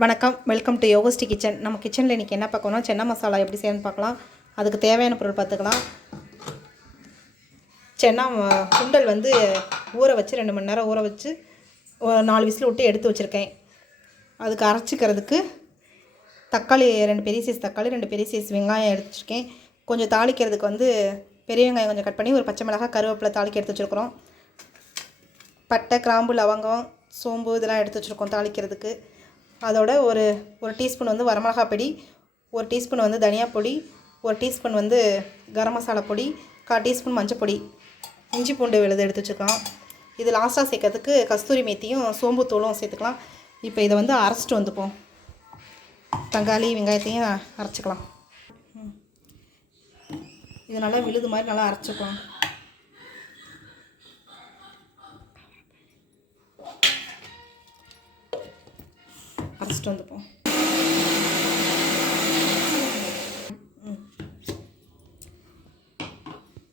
வணக்கம், welcome to யோகஸ்டி kitchen. நம்ம கிச்சனில் இன்றைக்கி என்ன பார்க்கணும், சென்னா மசாலா எப்படி செய்யணும்னு பார்க்கலாம். அதுக்கு தேவையான பொருள் பார்த்துக்கலாம். சென்னா சுண்டல் வந்து ஊற வச்சு 2 மணி நேரம் ஊற வச்சு 4 விசில் விட்டு எடுத்து வச்சுருக்கேன். அதுக்கு அரைச்சிக்கிறதுக்கு தக்காளி 2 பெரிய சைஸ் தக்காளி, 2 பெரிய சைஸ் வெங்காயம் எடுத்து வச்சுருக்கேன். கொஞ்சம் தாளிக்கிறதுக்கு வந்து பெரிய வெங்காயம் கொஞ்சம் கட் பண்ணி ஒரு பச்சை மிளகாய், கருவேப்பிலை தாளிக்க எடுத்து வச்சுருக்குறோம். பட்டை, கிராம்பு, லவங்கம், சோம்பு இதெல்லாம் எடுத்து வச்சுருக்கோம் தாளிக்கிறதுக்கு. அதோட ஒரு டீஸ்பூன் வந்து வரமிளகாய் பொடி, 1 டீஸ்பூன் வந்து தனியா பொடி, 1 டீஸ்பூன் வந்து கரம் மசாலா பொடி, 1/4 டீஸ்பூன் மஞ்சள் பொடி, இஞ்சி பூண்டு விழுது எடுத்து வச்சுக்கலாம். இது லாஸ்ட்டாக சேர்க்கறதுக்கு கஸ்தூரி மேத்தியும் சோம்பு தூளும் சேர்த்துக்கலாம். இப்போ இதை வந்து அரைச்சிட்டு வந்துப்போம். தக்காளி வெங்காயத்தையும் அரைச்சிக்கலாம். இது நல்லா விழுது மாதிரி நல்லா அரைச்சிக்கலாம். அரைச்சிட்டு வந்துப்போம்.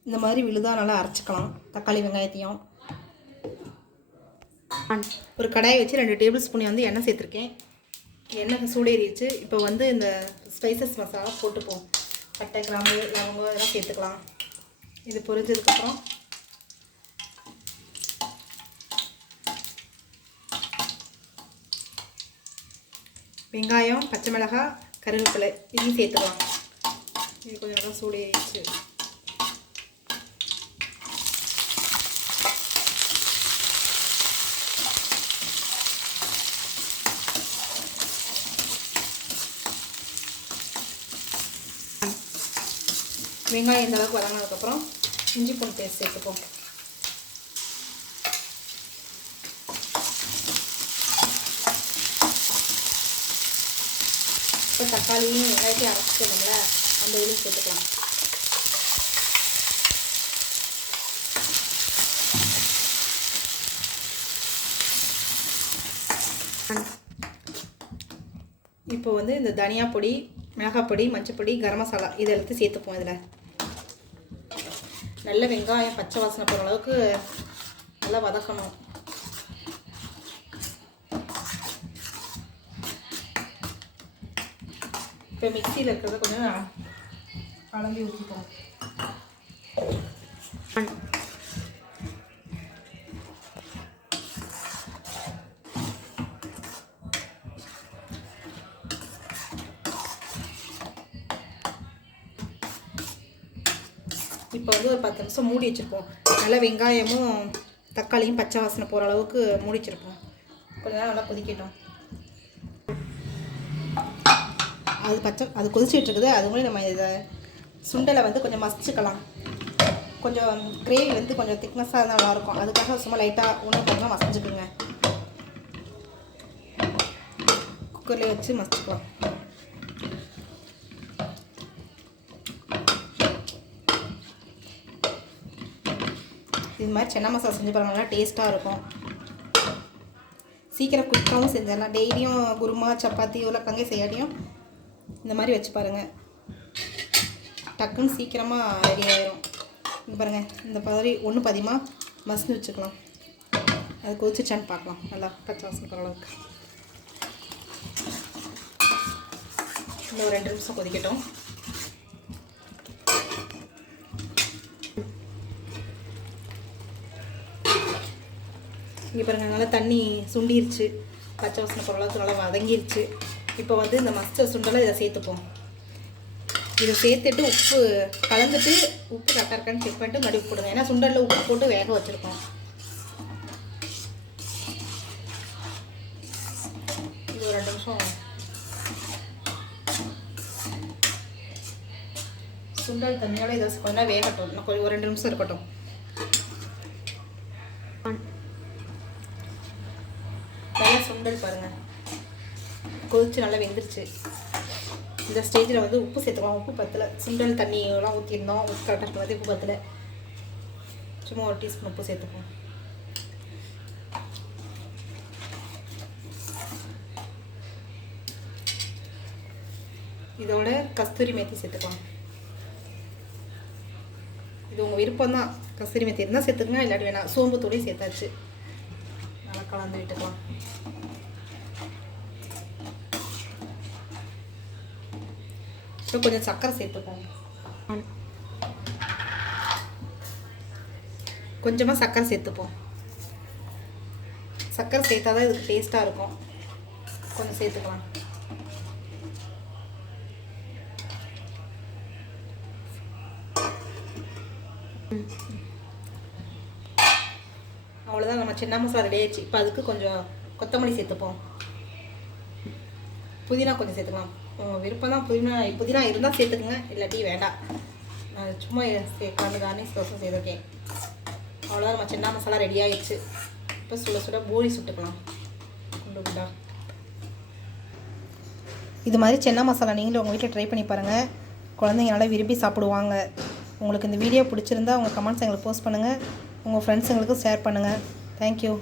இந்த மாதிரி விழுதா நல்லா அரைச்சிக்கலாம். தக்காளி வெங்காயத்தையும் ஒரு கடாயை வச்சு 2 டேபிள் ஸ்பூன் வந்து எண்ணெய் சேர்த்துருக்கேன். எண்ணெய் சூடேறிடுச்சு. இப்போ வந்து இந்த ஸ்பைசஸ் மசாலா போட்டுப்போம். பட்டை, கிராம்பு, லவங்கம் இதெல்லாம் சேர்த்துக்கலாம். இது பொரிஞ்சதுக்கப்புறம் வெங்காயம், பச்சை மிளகாய், கருவேப்பிலை இதையும் சேர்த்துக்கலாம். இது கொஞ்சம் நல்லா சூடேறிடுச்சு. வெங்காயம் இந்த அளவுக்கு வதங்கினதுக்கப்புறம் இஞ்சி பூண்டு பேஸ்ட் சேர்த்துப்போம். இப்போ தக்காளியும் வெங்காயத்தையும் அரைச்சிக்கணும்ல, அந்த இதில் சேர்த்துக்கலாம். இப்போ வந்து இந்த தனியா பொடி, மிளகாய் பொடி, மஞ்சள் பொடி, கரம் மசாலா இதை எடுத்து சேர்த்துப்போம். இதில் நல்ல வெங்காயம் பச்சை வாசனை போகிற அளவுக்கு நல்லா வதக்கணும். இப்போ மிக்சியில் இருக்கிறத கொஞ்சம் கலந்து ஊற்றிப்போம். இப்போ வந்து ஒரு 10 நிமிஷம் மூடி வச்சுருப்போம். நல்லா வெங்காயமும் தக்காளியும் பச்சை வாசனை போகிற அளவுக்கு மூடி வச்சுருப்போம். கொஞ்ச நேரம் நல்லா கொதிக்கட்டும். அது கொதிச்சுட்டு இருக்குது. அதுக்குள்ளே நம்ம இதை சுண்டலை வந்து கொஞ்சம் மசிச்சுக்கலாம். கொஞ்சம் கிரேவி வந்து கொஞ்சம் திக்னஸாக இருந்தால் நல்லாயிருக்கும். அதுக்காக சும்மா லைட்டாக உணவு பண்ணால் மசிச்சுக்குங்க. குக்கர்லேயே வச்சு மசிச்சுக்கலாம். இது மாதிரி சென்னா மசாலா செஞ்சு பாருங்க, நல்லா டேஸ்ட்டாக இருக்கும். சீக்கிரம் குயிக்காகவும் செஞ்சிடலாம். டெய்லியும் குருமா, சப்பாத்தி, உருளைக்கிழங்கு செய்யாட்டியும் இந்த மாதிரி வச்சு பாருங்கள். டக்குன்னு சீக்கிரமாக ரெடி ஆகிடும். இங்கே பாருங்கள், இந்த மாதிரி ஒன்று பாதியமாக மசிஞ்சு வச்சுக்கலாம். அது கொதிச்சுச்சான்னு பார்க்கலாம். நல்லா பச்சை வாசனை போகிற அளவுக்கு இன்னும் ஒரு 2 நிமிஷம் கொதிக்கட்டும். இங்கே பாருங்கள், நல்லா தண்ணி சுண்டிருச்சு. பச்சை வாசனை போகிற அளவுக்கு நல்லா வதங்கிருச்சு. இப்போ வந்து இந்த மசிச்ச சுண்டலை இதை சேர்த்துப்போம். இதை சேர்த்துட்டு உப்பு கலந்துட்டு உப்பு கரெக்டாக இருக்கான்னு செக் பண்ணிட்டு மறுபடியும் உப்பு போடுங்க. ஏன்னா சுண்டலில் உப்பு போட்டு வேக வச்சுருக்கோம். இது ஒரு 2 நிமிஷம் சுண்டல் தண்ணியோட இதை கொஞ்சம் வேகட்டும். கொஞ்சம் ஒரு 2 நிமிஷம் இருக்கட்டும். நல்லா சுண்டல் பாருங்கள் கொதிச்சு நல்லா வெந்துருச்சு. இந்த ஸ்டேஜில் வந்து உப்பு சேர்த்துக்கலாம். உப்பு பத்தலை. சுண்டல் தண்ணியெல்லாம் ஊற்றிருந்தோம். உப்பு கரெக்டாக இருக்கும் போது உப்பு பத்தலை. சும்மா 1 டீஸ்பூன் உப்பு சேர்த்துப்போம். இதோட கஸ்தூரி மேத்தி சேர்த்துக்கலாம். இது உங்கள் விருப்பம் தான். கஸ்தூரி மேத்தி இருந்தால் சேர்த்துக்கங்க, இல்லாட்டி வேணாம். சோம்பு தூளையும் சேர்த்தாச்சு. நல்லா கலந்து விட்டுக்கலாம். இப்போ கொஞ்சம் சர்க்கரை சேர்த்துப்போம். கொஞ்சமாக சர்க்கரை சேர்த்துப்போம். சர்க்கரை சேர்த்தா தான் இதுக்கு டேஸ்ட்டாக இருக்கும். கொஞ்சம் சேர்த்துக்கலாம். அவ்வளோதான், நம்ம சின்ன மசாலா ரெடி ஆயிடுச்சு. இப்போ அதுக்கு கொஞ்சம் கொத்தமல்லி சேர்த்துப்போம். புதினா கொஞ்சம் சேர்த்துக்கலாம். விருப்பம் தான், புதினா இருந்தால் சேர்த்துக்குங்க, இல்லாட்டி வேண்டாம். நான் சும்மா சேர்க்காம கார்னிஷ் தோசை செய்திருக்கேன். அவ்வளோதான், நம்ம சின்ன மசாலா ரெடி ஆயிடுச்சு. இப்போ சுட சுட பூரி சுட்டுக்கலாம். குண்டு குண்டா இது மாதிரி சின்ன மசாலா நீங்களும் உங்கள் வீட்டில் ட்ரை பண்ணி பாருங்கள். குழந்தைங்க நல்லா விரும்பி சாப்பிடுவாங்க. உங்களுக்கு இந்த வீடியோ பிடிச்சிருந்தா உங்கள் கமெண்ட்ஸ் எங்களுக்கு போஸ்ட் பண்ணுங்கள். உங்கள் ஃப்ரெண்ட்ஸுங்களுக்கு ஷேர் பண்ணுங்கள். தேங்க்யூ.